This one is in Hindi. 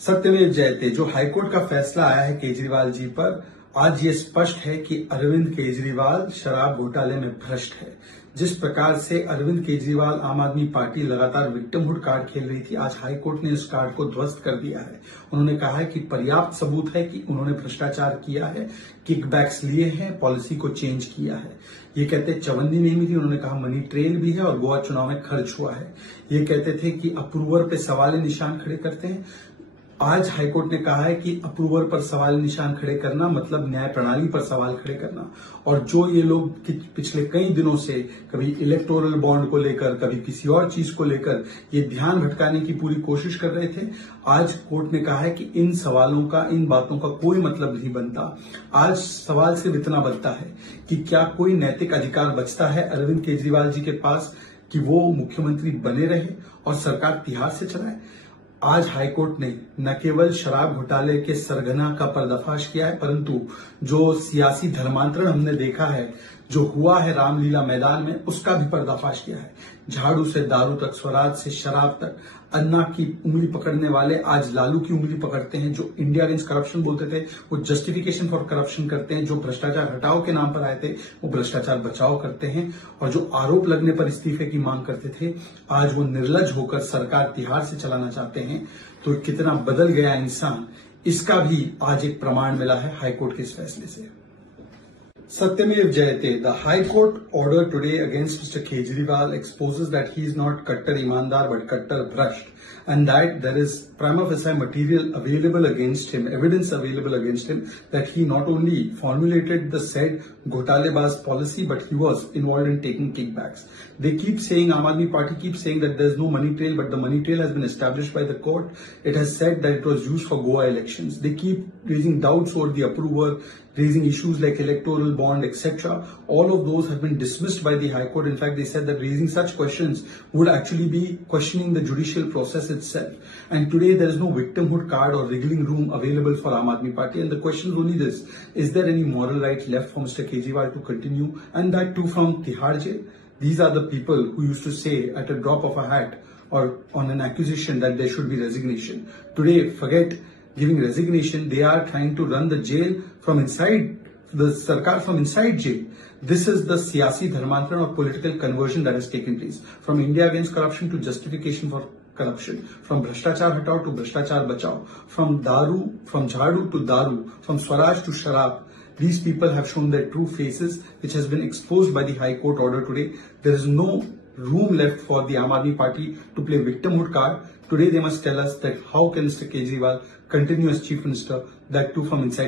सत्यमेव जयते। जो हाईकोर्ट का फैसला आया है केजरीवाल जी पर, आज ये स्पष्ट है कि अरविंद केजरीवाल शराब घोटाले में भ्रष्ट है। जिस प्रकार से अरविंद केजरीवाल आम आदमी पार्टी लगातार विक्टिमहुड कार्ड खेल रही थी, आज हाईकोर्ट ने इस कार्ड को ध्वस्त कर दिया है। उन्होंने कहा है कि पर्याप्त सबूत है कि उन्होंने भ्रष्टाचार किया है, किकबैक्स लिए हैं, पॉलिसी को चेंज किया है। ये कहते चवन्नी नहीं मिली, उन्होंने कहा मनी ट्रेल भी है और गोवा चुनाव में खर्च हुआ है। ये कहते थे कि अप्रूवर पे सवाल निशान खड़े करते हैं। आज हाईकोर्ट ने कहा है कि अप्रूवर पर सवाल निशान खड़े करना मतलब न्याय प्रणाली पर सवाल खड़े करना। और जो ये लोग पिछले कई दिनों से कभी इलेक्टोरल बॉन्ड को लेकर, कभी किसी और चीज को लेकर ये ध्यान भटकाने की पूरी कोशिश कर रहे थे, आज कोर्ट ने कहा है कि इन सवालों का, इन बातों का कोई मतलब नहीं बनता। आज सवाल सिर्फ इतना बनता है कि क्या कोई नैतिक अधिकार बचता है अरविंद केजरीवाल जी के पास कि वो मुख्यमंत्री बने रहे और सरकार तिहाड़ से चलाए। आज हाईकोर्ट ने न केवल शराब घोटाले के सरगना का पर्दाफाश किया है, परंतु जो सियासी धर्मांतरण हमने देखा है, जो हुआ है रामलीला मैदान में, उसका भी पर्दाफाश किया है। झाड़ू से दारू तक, स्वराज से शराब तक, अन्ना की उंगली पकड़ने वाले आज लालू की उंगली पकड़ते हैं। जो इंडिया अगेंस्ट करप्शन बोलते थे, वो जस्टिफिकेशन फॉर करप्शन करते हैं। जो भ्रष्टाचार हटाओ के नाम पर आए थे, वो भ्रष्टाचार बचाओ करते हैं। और जो आरोप लगने पर इस्तीफे की मांग करते थे, आज वो निर्लज होकर सरकार तिहाड़ से चलाना चाहते हैं। तो कितना बदल गया इंसान, इसका भी आज एक प्रमाण मिला है हाईकोर्ट के इस फैसले से। Satyameva Jayate. The High Court order today against Mr. Kejriwal exposes that he is not Kattar Imandar but Kattar Bhrasht, and that there is prima facie material available against him, evidence available against him, that he not only formulated the said Ghotalebaz policy but he was involved in taking kickbacks. They keep saying, Aam Aadmi Party keeps saying that there is no money trail, but the money trail has been established by the court. It has said that it was used for Goa elections. They keep raising doubts over the approver, raising issues like electoral bond, etc. All of those have been dismissed by the High Court. In fact, they said that raising such questions would actually be questioning the judicial process itself. And today there is no victimhood card or wriggling room available for Aam Aadmi Party. And the question is only this: is there any moral right left for Mr. Kejriwal to continue, and that too from Tihar jail? These are the people who used to say at a drop of a hat or on an accusation that there should be resignation. Today, forget giving resignation, they are trying to run the jail from inside, the Sarkar from inside jail. This is the siyasi dharmantran or political conversion that has taken place. From India against corruption to justification for corruption. From Bhrashtachar Hatao to Bhrashtachar Bachao. From Daru, from Jhadu to Daru. From Swaraj to Sharab. These people have shown their true faces, which has been exposed by the High Court order today. There is no room left for the Aam Aadmi Party to play victimhood card. Today they must tell us that how can Mr. Kejriwal continue as Chief Minister, that too from inside.